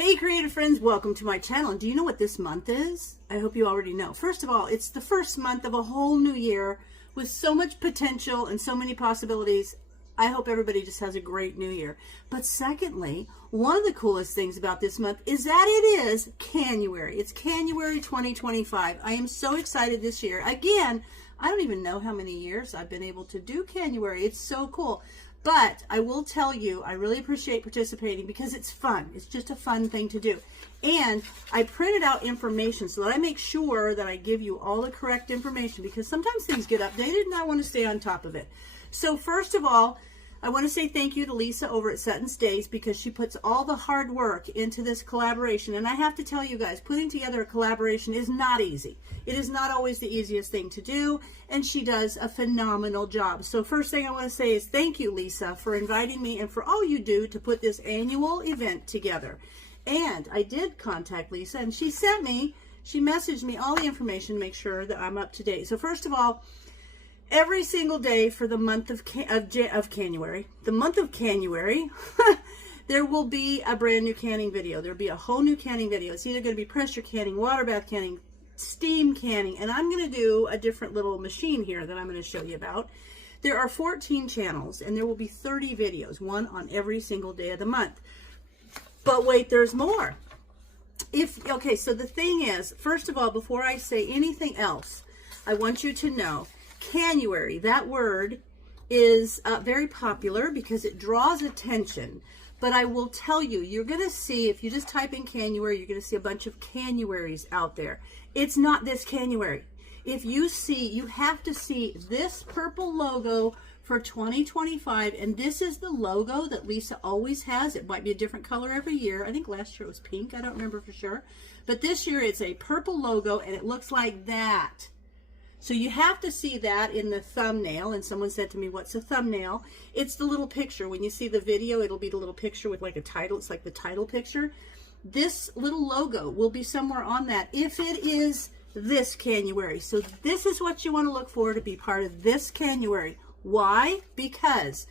Hey creative friends, welcome to my channel. And do you know what this month is? I hope you already know. First of all, it's the first month of a whole new year with so much potential and so many possibilities. I hope everybody just has a great new year. But secondly, one of the coolest things about this month is that it is Canuary. It's Canuary 2025. I am so excited this year. Again, I don't even know how many years I've been able to do Canuary. It's so cool. But I will tell you, I really appreciate participating because it's fun. It's just a fun thing to do. And I printed out information so that I make sure that I give you all the correct information because sometimes things get updated and I want to stay on top of it. So first of all, I want to say thank you to Lisa over at Suttonsdaze because she puts all the hard work into this collaboration. And I have to tell you guys, putting together a collaboration is not easy. It is not always the easiest thing to do, and she does a phenomenal job. So first thing I want to say is thank you, Lisa, for inviting me and for all you do to put this annual event together. And I did contact Lisa, and she messaged me all the information to make sure that I'm up to date. So first of all, every single day for the month of Canuary, there will be a brand new canning video. There'll be a whole new canning video. It's either going to be pressure canning, water bath canning, steam canning, and I'm going to do a different little machine here that I'm going to show you about. There are 14 channels, and there will be 30 videos, one on every single day of the month. But wait, there's more. Okay, so the thing is, first of all, before I say anything else, I want you to know Canuary, that word is very popular because it draws attention. But I will tell you, you're going to see, if you just type in Canuary, you're going to see a bunch of Canuaries out there. It's not this Canuary. If you see, you have to see this purple logo for 2025. And this is the logo that Lisa always has. It might be a different color every year. I think last year it was pink. I don't remember for sure. But this year it's a purple logo and it looks like that. So you have to see that in the thumbnail. And someone said to me, what's a thumbnail? It's the little picture. When you see the video, it'll be the little picture with like a title. It's like the title picture. This little logo will be somewhere on that if it is this Canuary. So this is what you want to look for to be part of this Canuary. Why? Because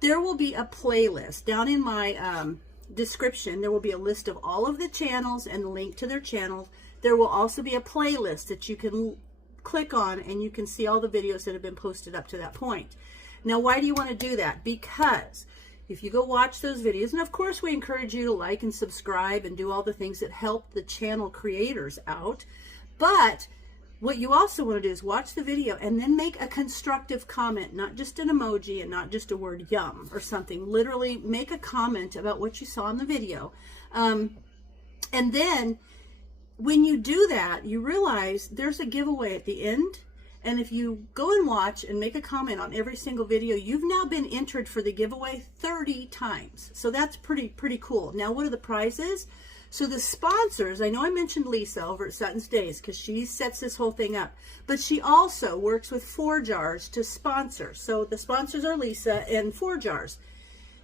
there will be a playlist. Down in my description, there will be a list of all of the channels and the link to their channels. There will also be a playlist that you can click on and you can see all the videos that have been posted up to that point. Now, why do you want to do that? Because if you go watch those videos, and of course we encourage you to like and subscribe and do all the things that help the channel creators out, but what you also want to do is watch the video and then make a constructive comment, not just an emoji and not just a word yum or something. Literally make a comment about what you saw in the video. And then when you do that, you realize there's a giveaway at the end. And if you go and watch and make a comment on every single video, you've now been entered for the giveaway 30 times. So that's pretty cool. Now, what are the prizes? So the sponsors, I know I mentioned Lisa over at Suttonsdaze because she sets this whole thing up, but she also works with Forjars to sponsor. So the sponsors are Lisa and Forjars.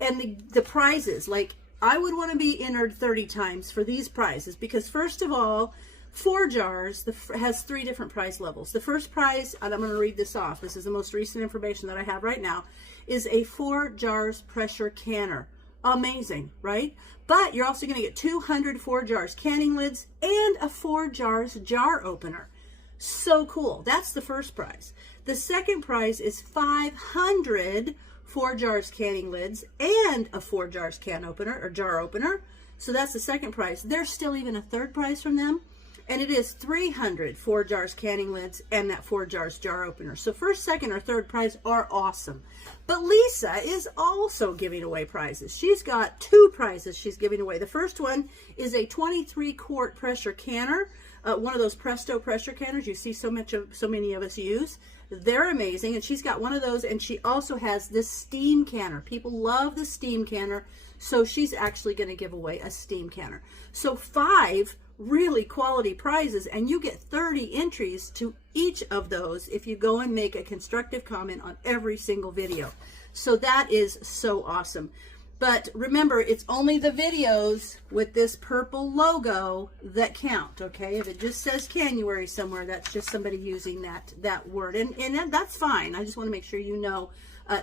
And the prizes, like, I would want to be entered 30 times for these prizes because, first of all, Forjars has 3 different prize levels. The first prize, and I'm going to read this off, this is the most recent information that I have right now, is a Forjars pressure canner. Amazing, right? But you're also going to get 200 Forjars canning lids and a Forjars jar opener. So cool. That's the first prize. The second prize is 500 Forjars canning lids and a Forjars can opener or jar opener. So that's the second prize. There's still even a third prize from them. And it is 300 Forjars canning lids and that Forjars jar opener. So first, second, or third prize are awesome. But Lisa is also giving away prizes. She's got 2 prizes she's giving away. The first one is a 23-quart pressure canner, one of those Presto pressure canners you see so many of us use. They're amazing, and she's got one of those, and she also has this steam canner. People love the steam canner, so she's actually going to give away a steam canner. So 5 really quality prizes, and you get 30 entries to each of those if you go and make a constructive comment on every single video. So that is so awesome. But remember, it's only the videos with this purple logo that count, okay? If it just says Canuary somewhere, that's just somebody using that word. And that's fine. I just want to make sure you know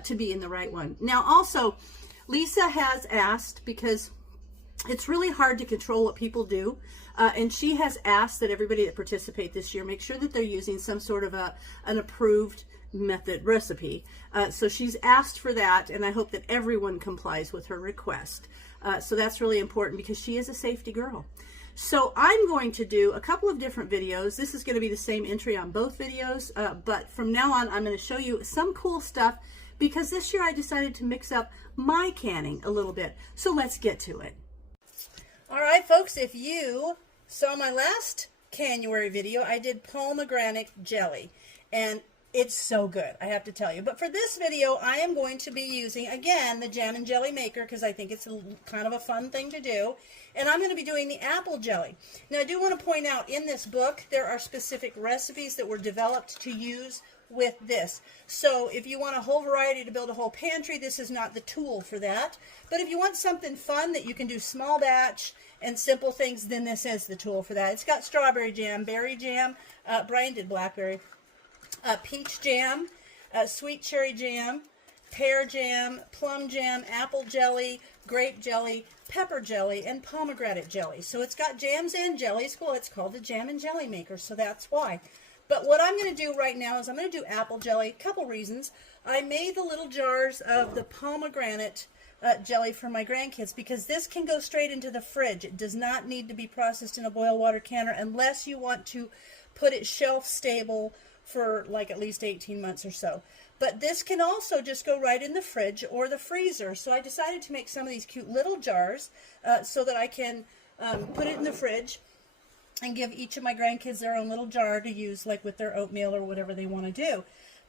to be in the right one. Now, also, Lisa has asked, because It's really hard to control what people do. And she has asked that everybody that participate this year make sure that they're using some sort of an approved method recipe. So she's asked for that, and I hope that everyone complies with her request. So that's really important because she is a safety girl. So I'm going to do a couple of different videos. This is going to be the same entry on both videos, but from now on I'm going to show you some cool stuff because this year I decided to mix up my canning a little bit. So let's get to it. All right, folks, if you saw my last Canuary video, I did pomegranate jelly, and it's so good, I have to tell you. But for this video, I am going to be using, again, the jam and jelly maker because I think it's kind of a fun thing to do. And I'm going to be doing the apple jelly. Now, I do want to point out, in this book, there are specific recipes that were developed to use with this. So if you want a whole variety to build a whole pantry, this is not the tool for that. But if you want something fun that you can do small batch and simple things, then this is the tool for that. It's got strawberry jam, berry jam, Brian did blackberry, peach jam, sweet cherry jam, pear jam, plum jam, apple jelly, grape jelly, pepper jelly, and pomegranate jelly. So it's got jams and jellies. Well, it's called the jam and jelly maker, so that's why. But what I'm going to do right now is I'm going to do apple jelly. A couple reasons. I made the little jars of the pomegranate jelly for my grandkids because this can go straight into the fridge. It does not need to be processed in a boil water canner unless you want to put it shelf stable for like at least 18 months or so. But this can also just go right in the fridge or the freezer. So I decided to make some of these cute little jars so that I can put it in the fridge and give each of my grandkids their own little jar to use like with their oatmeal or whatever they want to do.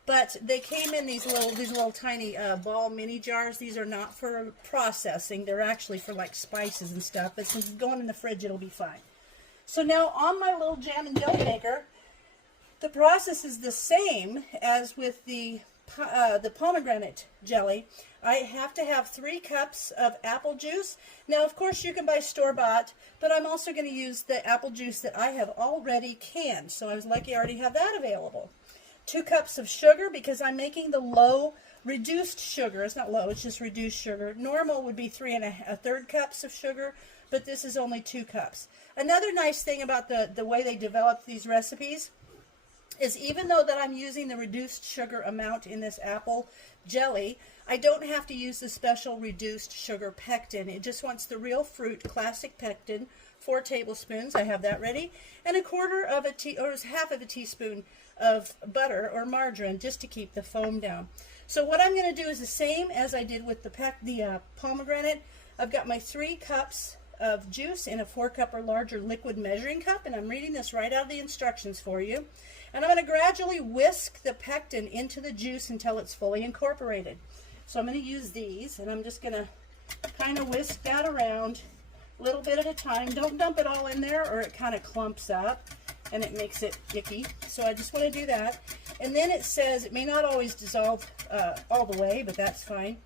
But they came in these little tiny ball mini jars. These are not for processing. They're actually for like spices and stuff. But since it's going in the fridge, it'll be fine. So now on my little jam and jelly maker, the process is the same as with the pomegranate jelly. I have to have 3 cups of apple juice. Now, of course, you can buy store-bought, but I'm also going to use the apple juice that I have already canned. So I was lucky I already have that available. 2 cups of sugar because I'm making the low reduced sugar. It's not low, it's just reduced sugar. Normal would be 3 1/3 cups of sugar, but this is only 2 cups. Another nice thing about the way they developed these recipes is even though that I'm using the reduced sugar amount in this apple jelly, I don't have to use the special reduced sugar pectin. It just wants the real fruit, classic pectin, 4 tablespoons. I have that ready. And half of a teaspoon of butter or margarine just to keep the foam down. So what I'm going to do is the same as I did with the pomegranate. I've got my 3 cups of juice in a 4-cup or larger liquid measuring cup, and I'm reading this right out of the instructions for you. And I'm going to gradually whisk the pectin into the juice until it's fully incorporated. So I'm going to use these, and I'm just going to kind of whisk that around a little bit at a time. Don't dump it all in there or it kind of clumps up and it makes it icky. So I just want to do that. And then it says it may not always dissolve all the way, but that's fine.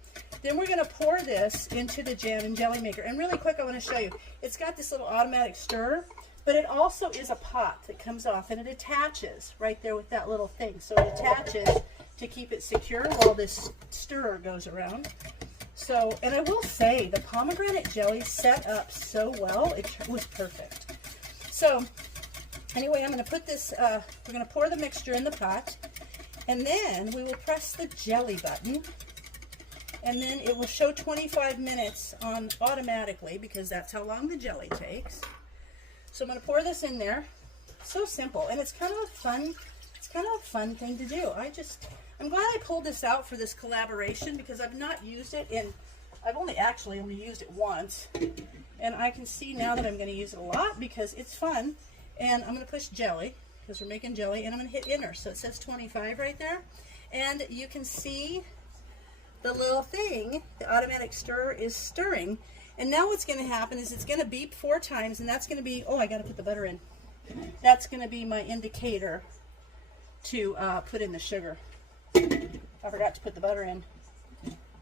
Then we're going to pour this into the jam and jelly maker. And really quick, I want to show you. It's got this little automatic stir, but it also is a pot that comes off, and it attaches right there with that little thing. So it attaches to keep it secure while this stirrer goes around. So, and I will say, the pomegranate jelly set up so well, it was perfect. So, anyway, I'm going to put this, we're going to pour the mixture in the pot, and then we will press the jelly button, and then it will show 25 minutes on automatically because that's how long the jelly takes. So I'm going to pour this in there. So simple, and it's kind of a fun thing to do. I'm glad I pulled this out for this collaboration because I've not used it I've actually only used it once, and I can see now that I'm going to use it a lot because it's fun. And I'm going to push jelly because we're making jelly, and I'm going to hit enter. So it says 25 right there, and you can see the little thing, the automatic stirrer is stirring. And now what's going to happen is it's going to beep 4 times, and that's going to be, oh, I got to put the butter in. That's going to be my indicator to put in the sugar. I forgot to put the butter in.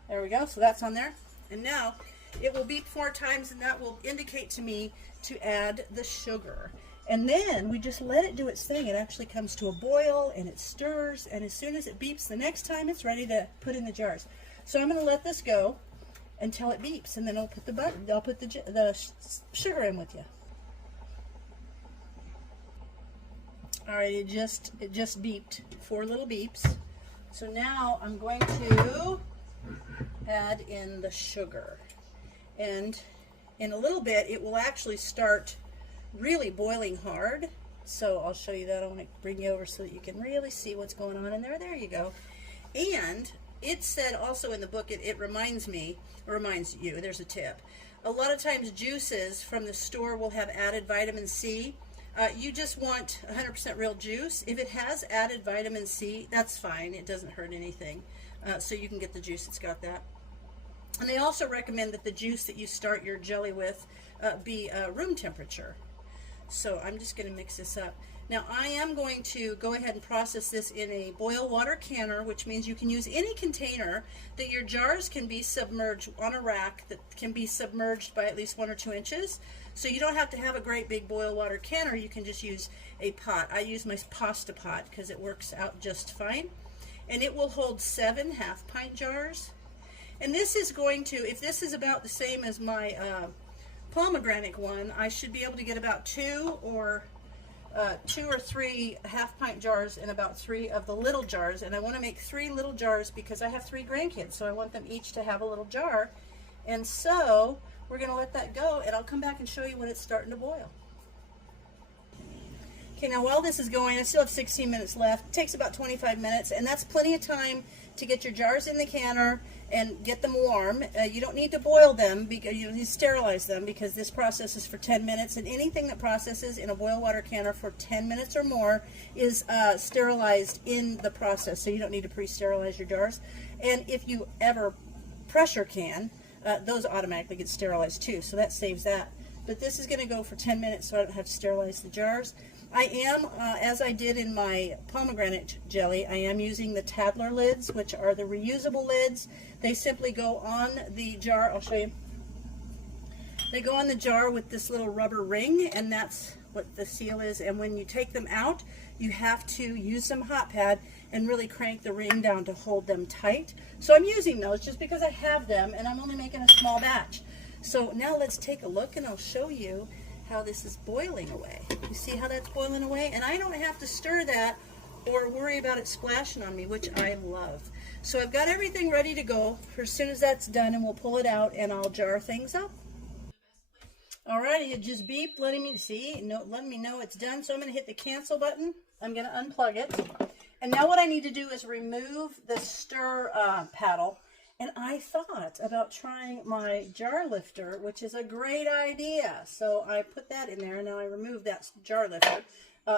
There we go. So that's on there. And now it will beep 4 times, and that will indicate to me to add the sugar. And then we just let it do its thing. It actually comes to a boil, and it stirs, and as soon as it beeps the next time, it's ready to put in the jars. So I'm going to let this go. until it beeps, and then I'll put the sugar in with you. All right, it just beeped, 4 little beeps. So now I'm going to add in the sugar, and in a little bit it will actually start really boiling hard. So I'll show you that. I want to bring you over so that you can really see what's going on in there. There you go. And it said also in the book, it reminds you, there's a tip. A lot of times juices from the store will have added vitamin C. You just want 100% real juice. If it has added vitamin C, that's fine. It doesn't hurt anything. So you can get the juice that's got that. And they also recommend that the juice that you start your jelly with be room temperature. So I'm just going to mix this up. Now I am going to go ahead and process this in a boil water canner, which means you can use any container that your jars can be submerged on a rack that can be submerged by at least 1 or 2 inches. So you don't have to have a great big boil water canner. You can just use a pot. I use my pasta pot because it works out just fine. And it will hold 7 half-pint jars. And this is going to, if this is about the same as my pomegranate one, I should be able to get about 2 or 3 half-pint jars and about 3 of the little jars. And I want to make 3 little jars because I have 3 grandkids, so I want them each to have a little jar. And so we're going to let that go, and I'll come back and show you when it's starting to boil. Okay, now while this is going, I still have 16 minutes left. It takes about 25 minutes, and that's plenty of time to get your jars in the canner and get them warm. You don't need to boil them, because you need to sterilize them, because this process is for 10 minutes, and anything that processes in a boil water canner for 10 minutes or more is sterilized in the process, so you don't need to pre-sterilize your jars. And if you ever pressure can, those automatically get sterilized too, so that saves that. But this is going to go for 10 minutes, so I don't have to sterilize the jars. I am, as I did in my pomegranate jelly, I am using the Tadler lids, which are the reusable lids. They simply go on the jar. I'll show you. They go on the jar with this little rubber ring, and that's what the seal is. And when you take them out, you have to use some hot pad and really crank the ring down to hold them tight. So I'm using those just because I have them, and I'm only making a small batch. So now let's take a look, and I'll show you how this is boiling away. You see how that's boiling away? And I don't have to stir that or worry about it splashing on me, which I love. So I've got everything ready to go for as soon as that's done, and we'll pull it out and I'll jar things up. Alrighty, it just beeped, letting me know it's done. So I'm going to hit the cancel button. I'm going to unplug it. And now what I need to do is remove the stir paddle. And I thought about trying my jar lifter, which is a great idea. So I put that in there, and now I removed that jar lifter.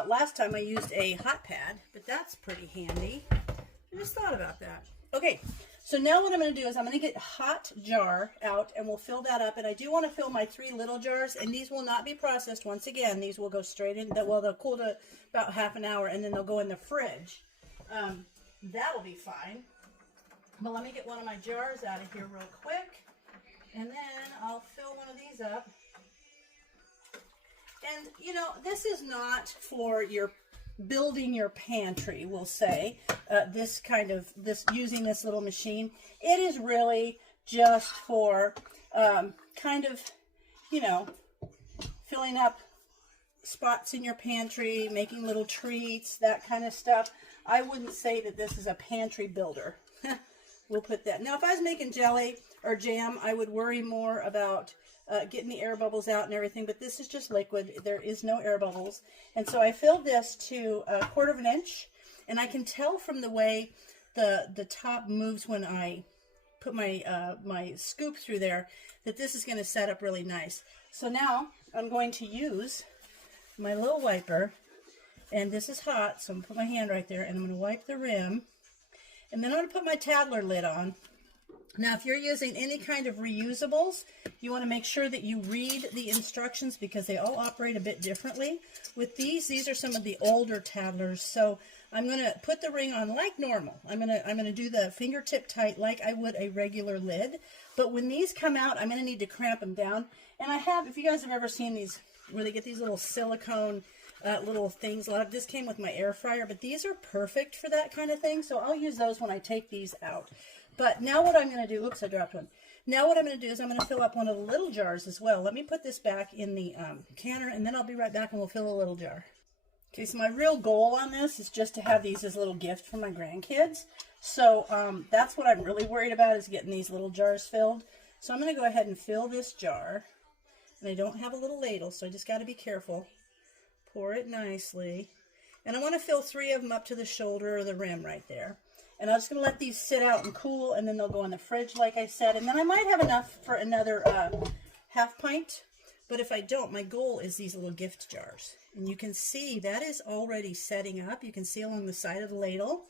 Last time I used a hot pad, but that's pretty handy. I just thought about that. Okay, so now what I'm going to do is I'm going to get a hot jar out, and we'll fill that up. And I do want to fill my 3 little jars, and these will not be processed. Once again, these will go straight in. Well, they'll cool to about half an hour, and then they'll go in the fridge. That'll be fine. But let me get one of my jars out of here real quick, and then I'll fill one of these up. And, you know, this is not for your building your pantry, we'll say, using this little machine. It is really just for kind of, you know, filling up spots in your pantry, making little treats, that kind of stuff. I wouldn't say that this is a pantry builder. We'll put that. Now, if I was making jelly or jam, I would worry more about getting the air bubbles out and everything, but this is just liquid. There is no air bubbles. And so I filled this to 1/4 of an inch, and I can tell from the way the top moves when I put my my scoop through there that this is going to set up really nice. So now I'm going to use my little wiper, and this is hot, so I'm going to put my hand right there, and I'm going to wipe the rim. And then I'm going to put my Tadler lid on. Now, if you're using any kind of reusables, you want to make sure that you read the instructions because they all operate a bit differently. With these are some of the older Tadlers. So I'm going to put the ring on like normal. I'm going to do the fingertip tight like I would a regular lid. But when these come out, I'm going to need to cramp them down. And I have, if you guys have ever seen these, where they get these little silicone little things. A lot of this came with my air fryer, but these are perfect for that kind of thing. So I'll use those when I take these out. But now what I'm going to do, oops, I dropped one. Now what I'm going to do is I'm going to fill up one of the little jars as well. Let me put this back in the canner, and then I'll be right back and we'll fill a little jar. Okay, so my real goal on this is just to have these as a little gift for my grandkids. So that's what I'm really worried about, is getting these little jars filled. So I'm going to go ahead and fill this jar. And I don't have a little ladle, so I just got to be careful. Pour it nicely. And I want to fill 3 of them up to the shoulder or the rim right there. And I'm just going to let these sit out and cool, and then they'll go in the fridge, like I said. And then I might have enough for another half pint. But if I don't, my goal is these little gift jars. And you can see that is already setting up. You can see along the side of the ladle.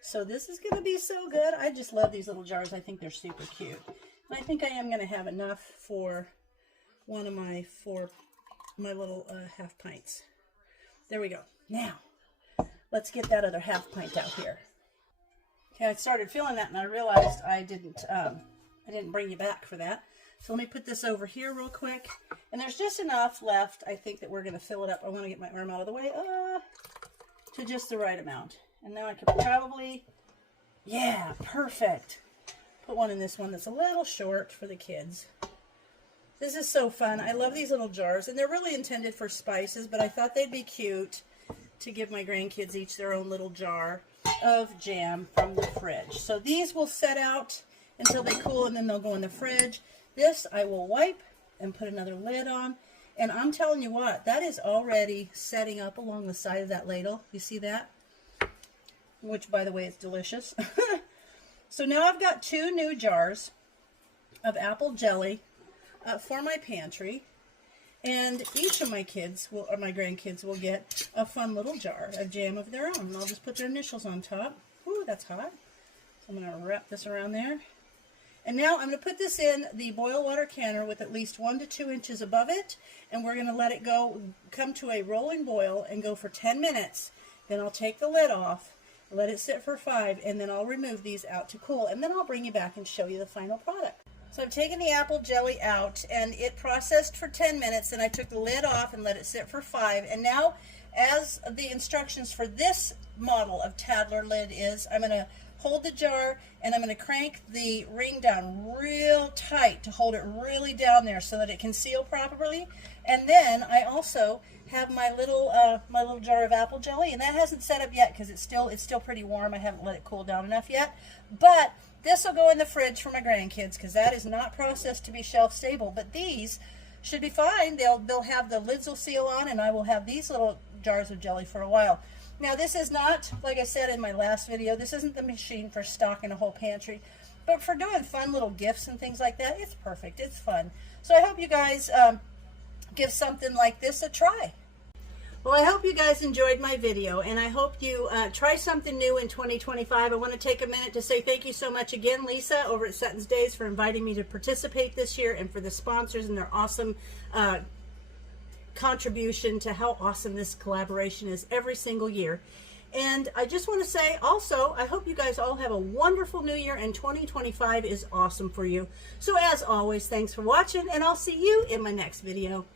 So this is going to be so good. I just love these little jars. I think they're super cute. And I think I am going to have enough for one of my my little half pints. There we go. Now, let's get that other half pint out here. Okay, I started filling that and I realized I didn't bring you back for that. So let me put this over here real quick. And there's just enough left, I think, that we're going to fill it up. I want to get my arm out of the way to just the right amount. And now I could probably, yeah, perfect. Put one in this one that's a little short for the kids. This is so fun. I love these little jars. And they're really intended for spices, but I thought they'd be cute to give my grandkids each their own little jar of jam from the fridge. So these will set out until they cool, and then they'll go in the fridge. This I will wipe and put another lid on. And I'm telling you what, that is already setting up along the side of that ladle. You see that? Which, by the way, is delicious. So now I've got 2 new jars of apple jelly for my pantry. And each of my kids, or my grandkids, will get a fun little jar of jam of their own. And I'll just put their initials on top. Ooh, that's hot. So I'm going to wrap this around there. And now I'm going to put this in the boil water canner with at least 1 to 2 inches above it. And we're going to let it come to a rolling boil and go for 10 minutes. Then I'll take the lid off, let it sit for 5, and then I'll remove these out to cool. And then I'll bring you back and show you the final product. So I've taken the apple jelly out, and it processed for 10 minutes, and I took the lid off and let it sit for 5. And now, as the instructions for this model of Tadler lid is, I'm going to hold the jar, and I'm going to crank the ring down real tight to hold it really down there so that it can seal properly. And then I also have my little jar of apple jelly, and that hasn't set up yet because it's still pretty warm. I haven't let it cool down enough yet. But this will go in the fridge for my grandkids because that is not processed to be shelf stable. But these should be fine. They'll have the lids will seal on, and I will have these little jars of jelly for a while. Now this is not, like I said in my last video, this isn't the machine for stocking a whole pantry. But for doing fun little gifts and things like that, it's perfect. It's fun. So I hope you guys give something like this a try. Well, I hope you guys enjoyed my video, and I hope you try something new in 2025. I want to take a minute to say thank you so much again, Lisa, over at Suttonsdaze, for inviting me to participate this year, and for the sponsors and their awesome contribution to how awesome this collaboration is every single year. And I just want to say also, I hope you guys all have a wonderful new year, and 2025 is awesome for you. So as always, thanks for watching, and I'll see you in my next video.